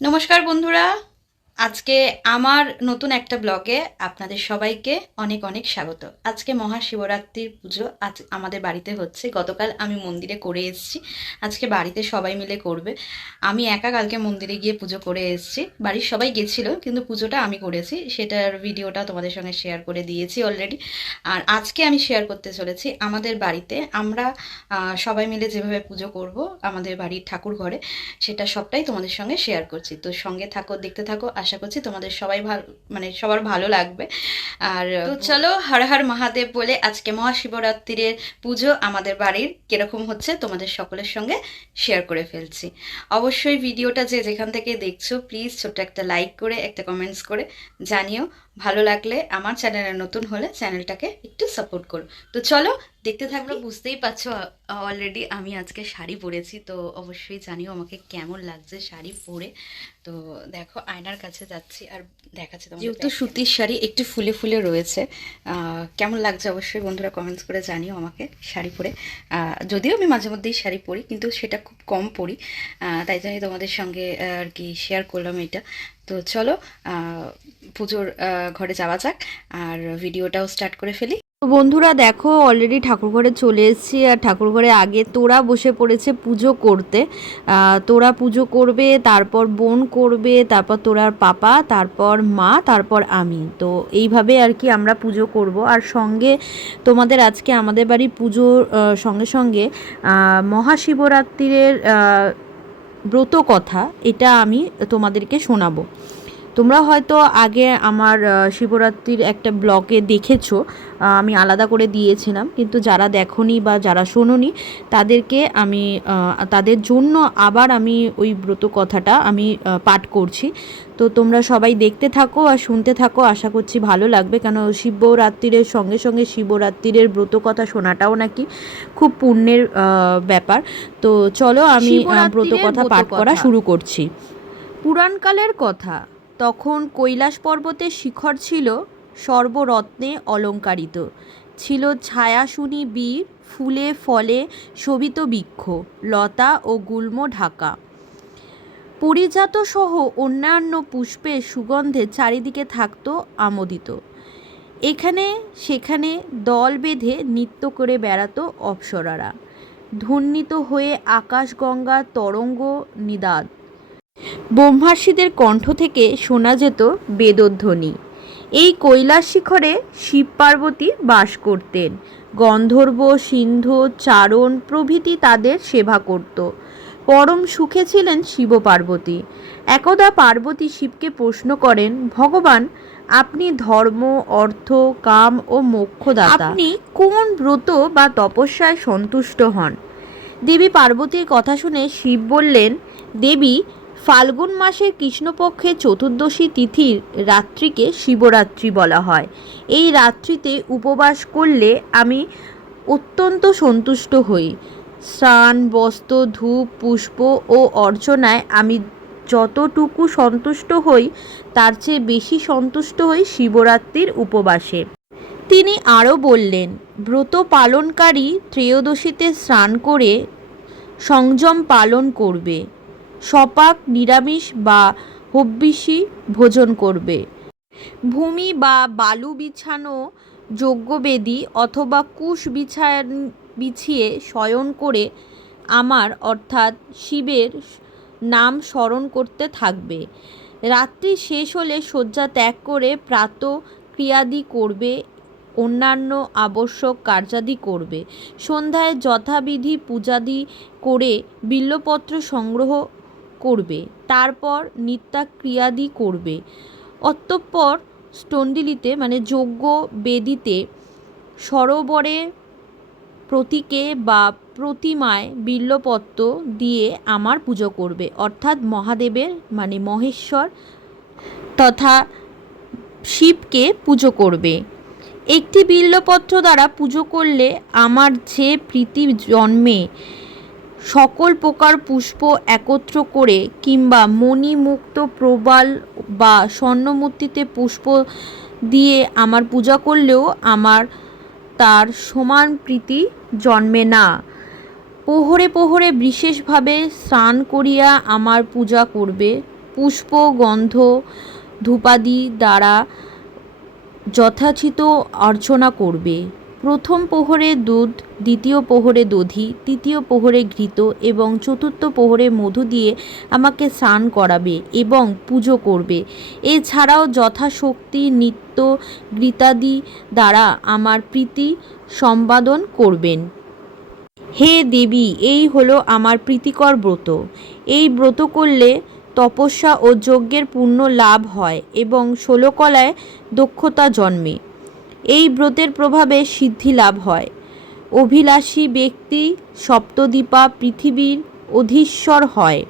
নমস্কার বন্ধুরা। আজকে আমার নতুন একটা ব্লগে আপনাদের সবাইকে অনেক অনেক স্বাগত। আজকে মহাশিবরাত্রির পুজো আজ আমাদের বাড়িতে হচ্ছে। গতকাল আমি মন্দিরে করে এসেছি। আজকে বাড়িতে সবাই মিলে করবে। আমি একা কালকে মন্দিরে গিয়ে পুজো করে এসেছি। বাড়ির সবাই গেছিল, কিন্তু পুজোটা আমি করেছি। সেটার ভিডিওটা তোমাদের সঙ্গে শেয়ার করে দিয়েছি অলরেডি আর আজকে আমি শেয়ার করতে চলেছি আমাদের বাড়িতে। আমরা সবাই মিলে যেভাবে পুজো করব আমাদের বাড়ির ঠাকুর ঘরে সেটা সবটাই তোমাদের সঙ্গে শেয়ার করছি। তো সঙ্গে থাকো, দেখতে থাকো আশা করছি তোমাদের সবাই ভালো মানে সবার ভালো লাগবে। আর তো চলো হর হর মহাদেব বলে আজকে মহাশিবরাত্রির পুজো আমাদের বাড়ির কীরকম হচ্ছে তোমাদের সকলের সঙ্গে শেয়ার করে ফেলছি। অবশ্যই ভিডিওটা যে যেখান থেকে দেখছ প্লিজ ছোট্ট একটা লাইক করে একটা কমেন্টস করে জানিও। ভালো লাগলে আমার চ্যানেলে নতুন হলে চ্যানেলটাকে একটু সাপোর্ট করো। তো চলো দেখতে থাকলে বুঝতেই পারছ অলরেডি আমি আজকে শাড়ি পরেছি তো অবশ্যই জানিও আমাকে কেমন লাগছে শাড়ি পরে। তো দেখো আয়নার কাছে যাচ্ছি আর দেখাচ্ছি তোমাদের যেহেতু সুতির শাড়ি একটু ফুলে ফুলে রয়েছে কেমন লাগছে অবশ্যই বন্ধুরা কমেন্টস করে জানিও আমাকে শাড়ি পরে। যদিও আমি মাঝে মধ্যেই শাড়ি পরি কিন্তু সেটা খুব কম পরি তাই জন্যই তোমাদের সঙ্গে আর কি শেয়ার করলাম এটা। তো চলো পুজোর ঘরে যাওয়া যাক, আর ভিডিওটাও স্টার্ট করে ফেলি। তো বন্ধুরা দেখো অলরেডি ঠাকুর ঘরে চলে এসেছি, আর ঠাকুর ঘরে আগে তোরা বসে পড়েছে পুজো করতে। তোরা পুজো করবে, তারপর বোন করবে, তারপর তোরার পাপা, তারপর মা, তারপর আমি। তো এইভাবে আর কি আমরা পুজো করব। আর সঙ্গে তোমাদের আজকে আমাদের বাড়ি পুজোর সঙ্গে সঙ্গে মহাশিবরাত্রির ব্রত কথা এটা আমি তোমাদেরকে শোনাবো। তোমরা হয়তো আগে আমার শিবরাত্রির একটা ব্লগে দেখেছ আমি আলাদা করে দিয়েছিলাম কিন্তু যারা দেখোনি বা যারা শোনোনি তাদেরকে আমি তাদের জন্য আবার আমি ওই ব্রত কথাটা আমি পাঠ করছি। তো তোমরা সবাই দেখতে থাকো আর শুনতে থাকো আশা করছি ভালো লাগবে কেন শিবরাত্রির সঙ্গে সঙ্গে শিবরাত্রির ব্রত কথা শোনাটাও নাকি খুব পুণ্যের ব্যাপার। তো চলো আমি ব্রত কথা পাঠ করা শুরু করছি। পুরাণকালের কথা। তখন কৈলাস পর্বতের শিখর ছিল সর্বরত্নে অলঙ্কারিত। ছিল ছায়াশুনি বীর, ফুলে ফলে শোভিত বৃক্ষ, লতা ও গুল্ম ঢাকা। পরিজাত সহ অন্যান্য পুষ্পের সুগন্ধে চারিদিকে থাকত আমোদিত। এখানে সেখানে দল বেঁধে নৃত্য করে বেড়াতো অপ্সরারা। ধ্বনিত হয়ে আকাশগঙ্গা, তরঙ্গ নিদাদ। ব্রহ্মার্ষিদের কণ্ঠ থেকে শোনা যেত বেদধ্বনি। এই কৈলাস শিখরে শিব পার্বতী বাস করতেন। গন্ধর্ব সিন্ধ চারণ প্রভৃতি তাদের সেবা করত। পরম সুখে ছিলেন শিব পার্বতী। একদা পার্বতী শিবকে প্রশ্ন করেন ভগবান আপনি ধর্ম অর্থ কাম ও মোক্ষদাতা। আপনি কোন ব্রত বা তপস্যায় সন্তুষ্ট হন? দেবী পার্বতীর কথা শুনে শিব বললেন দেবী ফাল্গুন মাসের কৃষ্ণপক্ষে চতুর্দশী তিথির রাত্রিকে শিবরাত্রি বলা হয়। এই রাত্রিতে উপবাস করলে আমি অত্যন্ত সন্তুষ্ট হই। স্নান, বস্ত্র, ধূপ, পুষ্প ও অর্চনায় আমি যতটুকু সন্তুষ্ট হই, তার চেয়ে বেশি সন্তুষ্ট হই শিবরাত্রির উপবাসে। তিনি আরও বললেন, ব্রত পালনকারী ত্রয়োদশীতে স্নান করে সংযম পালন করবে। সপাক, নিরামিষ বা হব্বিসি ভোজন করবে। ভূমি বা বালু বিছানো যজ্ঞবেদী অথবা কুশ বিছান বিছিয়ে শয়ন করে আমার অর্থাৎ শিবের নাম স্মরণ করতে থাকবে। রাত্রি শেষ হলে শয্যা ত্যাগ করে প্রাত ক্রিয়াদি করবে, অন্যান্য আবশ্যক কার্যাদি করবে। সন্ধ্যায় যথাবিধি পূজাদি করে বিল্লপত্র সংগ্রহ করবে, তারপর নিত্যাক্রিয়াদি করবে। অতঃপর স্টন্ডিলিতে মানে যজ্ঞ বেদিতে, সরোবরে প্রতীকে বা প্রতিমায় বিল্লপত্র দিয়ে আমার পুজো করবে। অর্থাৎ মহাদেবের মানে মহেশ্বর তথা শিবকে পুজো করবে। একটি বিল্লপত্র দ্বারা পুজো করলে আমার যে প্রীতি জন্মে সকল প্রকার পুষ্প একত্র করে কিংবা মণিমুক্ত প্রবাল বা স্বর্ণমূর্তিতে পুষ্প দিয়ে আমার পূজা করলেও আমার তার সমান প্রীতি জন্মে না। পোহরে পোহরে বিশেষভাবে স্নান করিয়া আমার পূজা করবে। পুষ্প, গন্ধ, ধূপাদি দ্বারা যথাচিত অর্চনা করবে। প্রথম প্রহরে দুধ, দ্বিতীয় প্রহরে দধি, তৃতীয় প্রহরে ঘৃত এবং চতুর্থ প্রহরে মধু দিয়ে আমাকে স্নান করাবে এবং পুজো করবে। এছাড়াও যথাশক্তি, নিত্য গীতাদি দ্বারা আমার প্রীতি সম্পাদন করবেন। হে দেবী, এই হলো আমার প্রীতিকর ব্রত। এই ব্রত করলে তপস্যা ও যজ্ঞের পূর্ণ লাভ হয় এবং ষোলকলায় দক্ষতা জন্মে। এই ব্রতের প্রভাবে সিদ্ধি লাভ হয়। অভিলাষী ব্যক্তি সপ্তদ্বীপা পৃথিবীর অধীশ্বর হয়।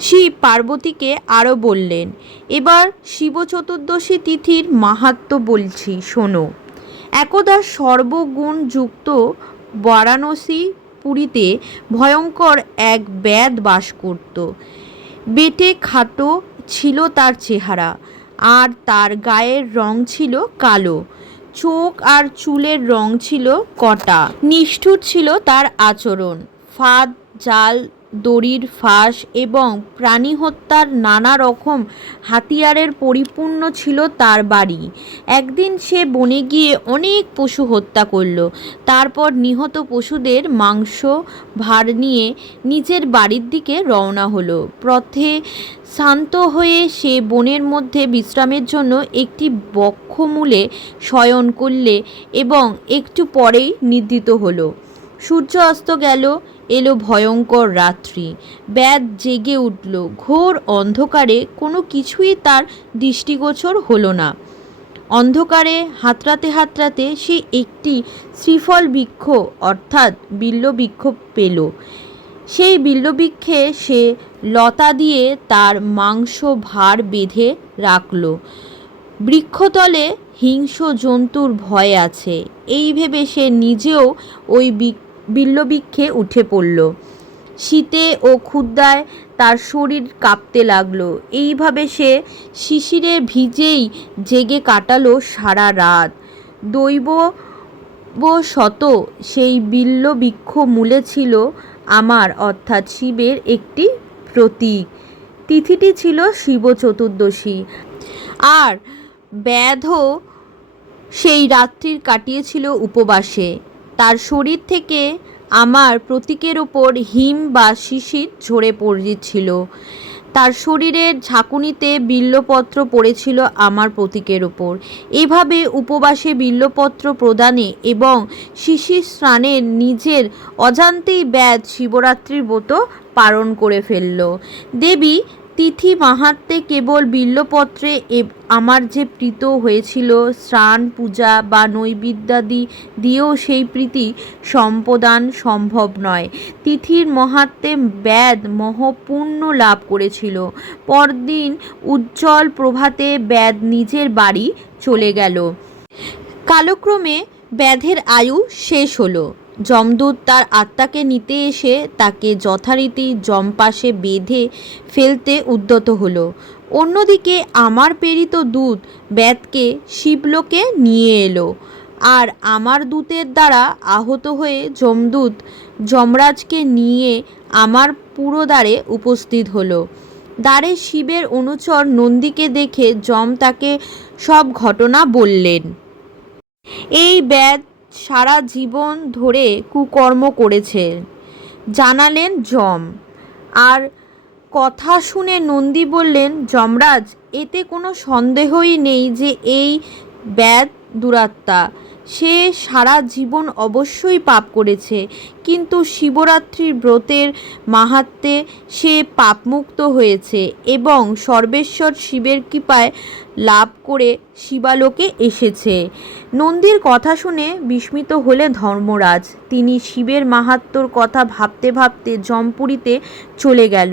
শিব পার্বতীকে আরও বললেন, এবার শিব চতুর্দশী তিথির মাহাত্ম্য বলছি, শোনো। একদা সর্বগুণযুক্ত বারাণসী পুরীতে ভয়ঙ্কর এক ব্যাদ বাস করত। বেটে খাটো ছিল তার চেহারা। আর তার গায়ের রং ছিল কালো। চোখ আর চুলের রং ছিল কটা। নিষ্ঠুর ছিল তার আচরণ। ফাঁদ, জাল দড়ির ফাঁস এবং প্রাণী হত্যার নানা রকম হাতিয়ারের পরিপূর্ণ ছিল তার বাড়ি। একদিন সে বনে গিয়ে অনেক পশু হত্যা করল। তারপর নিহত পশুদের মাংস, ভার নিয়ে নিজের বাড়ির দিকে রওনা হলো। পথে শান্ত হয়ে সে বনের মধ্যে বিশ্রামের জন্য একটি বক্ষমূলে শয়ন করলে এবং একটু পরেই নিদ্রিত হলো। সূর্য অস্ত গেল, এলো ভয়ঙ্কর রাত্রি। ব্যাদ জেগে উঠল। ঘোর অন্ধকারে কোনো কিছুই তার দৃষ্টিগোচর হলো না। অন্ধকারে হাতড়াতে হাতড়াতে সে একটি শ্রীফল বৃক্ষ, অর্থাৎ বিল্ল বৃক্ষ পেল। সেই বিল্লবৃক্ষে সে লতা দিয়ে তার মাংস ভার বেঁধে রাখল। বৃক্ষতলে হিংস্র জন্তুর ভয় আছে। এই ভেবে সে নিজেও ওই বৃক- বিল্লবৃক্ষে উঠে পড়ল। শীতে ও ক্ষুদ্রায় তার শরীর কাঁপতে লাগল। এইভাবে সে শিশিরে ভিজেই জেগে কাটালো সারা রাত। দৈব শত সেই বিল্ল বৃক্ষ মূলে ছিল আমার, অর্থাৎ শিবের একটি প্রতীক। তিথিটি ছিল শিব চতুর্দশী। আর ব্যাধও সেই রাত্রির কাটিয়েছিল উপবাসে। তার শরীর থেকে আমার প্রতীকের ওপর হিম বা শিশির ঝরে পড়েছিল। তার শরীরের ঝাঁকুনিতে বিল্লপত্র পড়েছিল আমার প্রতীকের ওপর এভাবে উপবাসে বিল্লপত্র প্রদানে এবং শিশির স্নানের নিজের অজান্তেই ব্যাধ শিবরাত্রির ব্রত পালন করে ফেলল। দেবী তিথি মাহাত্মে কেবল বিল্লপত্রে আমার যে প্রীত হয়েছিল, স্নান, পূজা বা নৈবিদ্যাদি দিয়েও সেই প্রীতি সম্পদান সম্ভব নয়। তিথির মহাত্মে ব্যাদ মহপূর্ণ লাভ করেছিল। পরদিন উজ্জ্বল প্রভাতে ব্যাদ নিজের বাড়ি চলে গেল। কালক্রমে ব্যাধের আয়ু শেষ হলো। যমদূত তার আত্মাকে নিতে এসে তাকে যথারীতি যমপাশে বেঁধে ফেলতে উদ্যত হলো। অন্যদিকে আমার প্রেরিত দূত ব্যাদকে শিবলোকে নিয়ে এলো। আর আমার দূতের দ্বারা আহত হয়ে যমদূত যমরাজকে নিয়ে আমার পুরো দ্বারে উপস্থিত হলো। দ্বারে শিবের অনুচর নন্দীকে দেখে যম তাকে সব ঘটনা বললেন। এই ব্যাদ সারা জীবন ধরে কুকর্ম করেছে। জানালেন যম। আর কথা শুনে নন্দী বললেন, যমরাজ, এতে কোনো সন্দেহই নেই যে এই ব্যাদ দুরাত্মা, সে সারা জীবন অবশ্যই পাপ করেছে। কিন্তু শিবরাত্রির ব্রতের মাহাত্মে সে পাপমুক্ত হয়েছে এবং সর্বেশ্বর শিবের কৃপায় লাভ করে শিবালোকে এসেছে। নন্দীর কথা শুনে বিস্মিত হলে ধর্মরাজ। তিনি শিবের মাহাত্ম্যর কথা ভাবতে ভাবতে জমপুরীতে চলে গেল।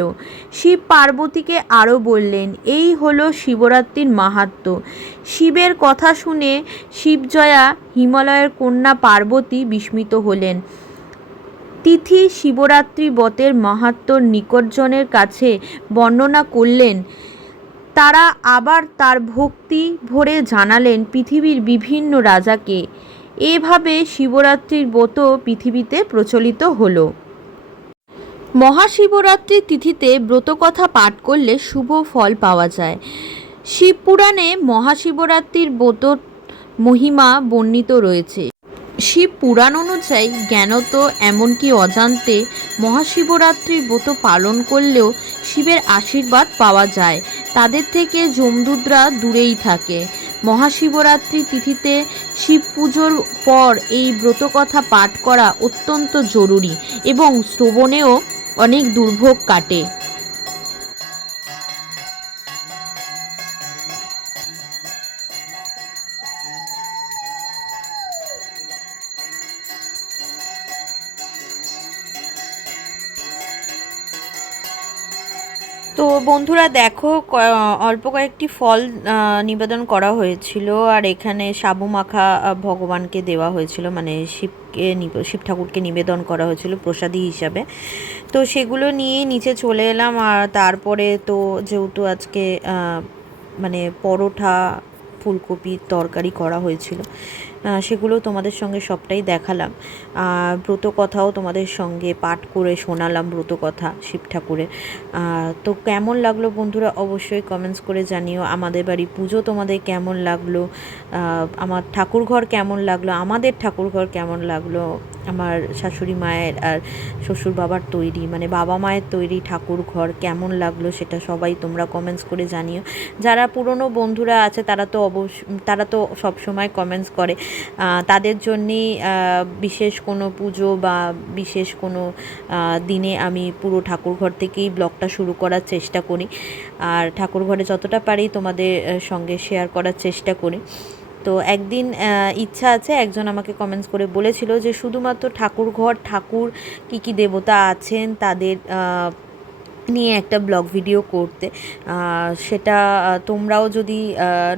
শিব পার্বতীকে আরও বললেন, এই হলো শিবরাত্রির মাহাত্ম্য। শিবের কথা শুনে শিবজয়া হিমালয়ের কন্যা পার্বতী বিস্মিত হলেন। তিথি শিবরাত্রি বতের মাহাত্ম্যর নিকটজনের কাছে বর্ণনা করলেন তারা আবার তার ভক্তি ভরে জানালেন পৃথিবীর বিভিন্ন রাজাকে। এভাবে শিবরাত্রির ব্রত পৃথিবীতে প্রচলিত হলো। মহাশিবরাত্রির তিথিতে ব্রতকথা পাঠ করলে শুভ ফল পাওয়া যায়। শিবপুরাণে মহাশিবরাত্রির ব্রত মহিমা বর্ণিত রয়েছে। শিব পুরাণ অনুযায়ী জ্ঞানত এমনকি অজান্তে মহাশিবরাত্রির ব্রত পালন করলেও শিবের আশীর্বাদ পাওয়া যায়। তাদের থেকে যমদূতরা দূরেই থাকে। মহাশিবরাত্রি তিথিতে শিব পুজোর পর এই ব্রতকথা পাঠ করা অত্যন্ত জরুরি এবং শ্রবণেও অনেক দুর্ভোগ কাটে। বন্ধুরা, দেখো অল্প কয়েকটি ফল নিবেদন করা হয়েছিল। আর এখানে সাবু মাখা ভগবানকে দেওয়া হয়েছিল। মানে শিবকে শিব ঠাকুরকে নিবেদন করা হয়েছিল প্রসাদী হিসাবে। তো সেগুলো নিয়ে নিচে চলে এলাম। আর তারপরে তো যেহেতু আজকে মানে পরোটা, ফুলকপির তরকারি করা হয়েছিল সেগুলো তোমাদের সঙ্গে সবটাই দেখালাম। ব্রত কথাও তোমাদের সঙ্গে পাঠ করে শোনালাম ব্রত কথা শিব ঠাকুরের। তো কেমন লাগল বন্ধুরা? অবশ্যই কমেন্টস করে জানিও। আমাদের বাড়ি পুজো তোমাদের কেমন লাগল? আমার ঠাকুরঘর কেমন লাগল? আমাদের ঠাকুরঘর কেমন লাগল? আমার শাশুড়ি মায়ের আর শ্বশুর বাবার তৈরি মানে বাবা মায়ের তৈরি ঠাকুর ঘর কেমন লাগল সেটা সবাই তোমরা কমেন্টস করে জানিও। যারা পুরনো বন্ধুরা আছে তারা তো অবশ্য, তারা তো সবসময় কমেন্টস করে। তাদের জন্যেই বিশেষ কোনো পুজো বা বিশেষ কোনো দিনে আমি পুরো ঠাকুরঘর থেকেই ব্লগটা শুরু করার চেষ্টা করি। আর ঠাকুরঘরে যতটা পারি তোমাদের সঙ্গে শেয়ার করার চেষ্টা করি। তো একদিন ইচ্ছা আছে, একজন আমাকে কমেন্টস করে বলেছিল যে, শুধুমাত্র ঠাকুরঘর, ঠাকুর কী কী দেবতা আছেন? তাদের নিয়ে একটা ব্লগ ভিডিও করতে। সেটা তোমরাও যদি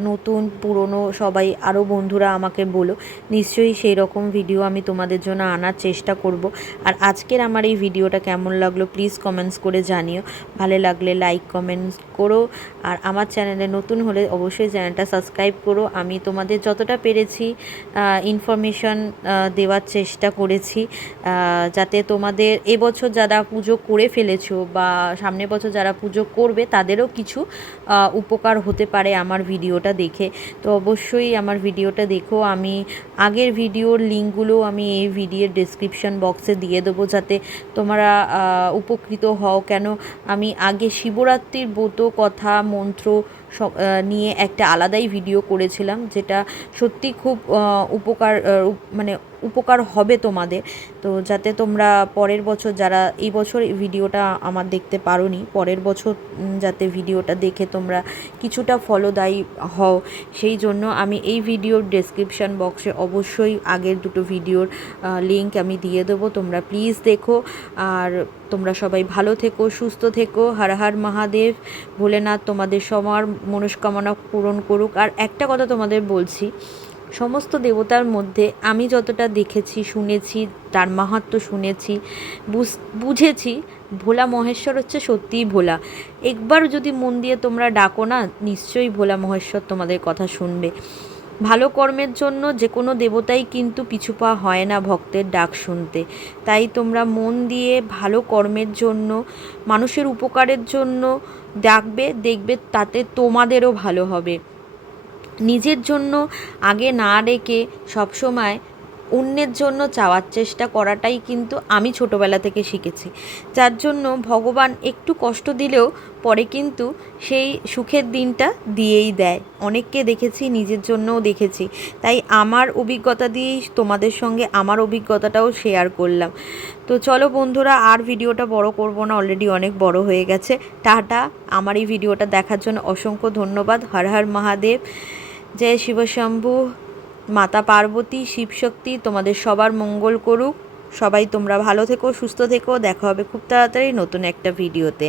নতুন, পুরনো সবাই আরও বন্ধুরা আমাকে বলো, নিশ্চয়ই সেই রকম ভিডিও আমি তোমাদের জন্য আনার চেষ্টা করব। আর আজকের আমার এই ভিডিওটা কেমন লাগল প্লিজ কমেন্টস করে জানিও। ভালো লাগলে লাইক কমেন্টস করো। আর আমার চ্যানেলে নতুন হলে অবশ্যই চ্যানেলটা সাবস্ক্রাইব করো। আমি তোমাদের যতটা পেরেছি ইনফরমেশন দেওয়ার চেষ্টা করেছি যাতে তোমাদের এবছর যারা পুজো করে ফেলেছো বা সামনের বছর যারা পুজো করবে, তাদেরও কিছু উপকার হতে পারে আমার ভিডিওটা দেখে। তো অবশ্যই আমার ভিডিওটা দেখো। আমি আগের ভিডিওর লিঙ্কগুলো আমি এই ভিডিওর ডেসক্রিপশন বক্সে দিয়ে দেবো যাতে তোমরা উপকৃত হও। কেন আমি আগে শিবরাত্রির ব্রত কথা, মন্ত্র নিয়ে একটা আলাদাই ভিডিও করেছিলাম, যেটা সত্যি খুব উপকার মানে উপকার হবে তোমাদের। তো যাতে তোমরা পরের বছর যারা, এই বছর ভিডিওটা আমার দেখতে পারোনি, পরের বছর যাতে ভিডিওটা দেখে তোমরা কিছুটা ফলোদায়ী হও। সেই জন্য আমি এই ভিডিওর ডেসক্রিপশন বক্সে অবশ্যই আগের দুটো ভিডিওর লিংক আমি দিয়ে দেবো, তোমরা প্লিজ দেখো। আর তোমরা সবাই ভালো থেকো, সুস্থ থেকো। হর হর মহাদেব, ভোলেনাথ তোমাদের সবার মনস্কামনা পূরণ করুক। আর একটা কথা তোমাদের বলছি, সমস্ত দেবতার মধ্যে আমি যতটা দেখেছি, শুনেছি, তার মাহাত্ম শুনেছি, বুঝ- বুঝেছি, ভোলা মহেশ্বর হচ্ছে সত্যিই ভোলা। একবার যদি মন দিয়ে তোমরা ডাকো না, নিশ্চয়ই ভোলা মহেশ্বর তোমাদের কথা শুনবে। ভালো কর্মের জন্য যে কোনো দেবতাই কিন্তু পিছু পা হয় না ভক্তের ডাক শুনতে। তাই তোমরা মন দিয়ে ভালো কর্মের জন্য, মানুষের উপকারের জন্য ডাকবে, দেখবে তাতে তোমাদেরও ভালো হবে। নিজের জন্য আগে না রেখে সবসময় অন্যের জন্য চাওয়ার চেষ্টা করাটাই কিন্তু আমি ছোটোবেলা থেকে শিখেছি। যার জন্য ভগবান একটু কষ্ট দিলেও পরে কিন্তু সেই সুখের দিনটা দিয়েই দেয়। অনেককে দেখেছি, নিজের জন্যও দেখেছি। তাই আমার অভিজ্ঞতা দিয়েই তোমাদের সঙ্গে আমার অভিজ্ঞতাটাও শেয়ার করলাম। তো চলো বন্ধুরা, আর ভিডিওটা বড় করব না অলরেডি অনেক বড় হয়ে গেছে। টাটা, আমার এই ভিডিওটা দেখার জন্য অসংখ্য ধন্যবাদ। হর হর মহাদেব, জয় শিবশম্ভু। মাতা পার্বতী শিবশক্তি তোমাদের সবার মঙ্গল করুক। সবাই তোমরা ভালো থেকো, সুস্থ থেকো। দেখা হবে খুব তাড়াতাড়ি নতুন একটা ভিডিওতে।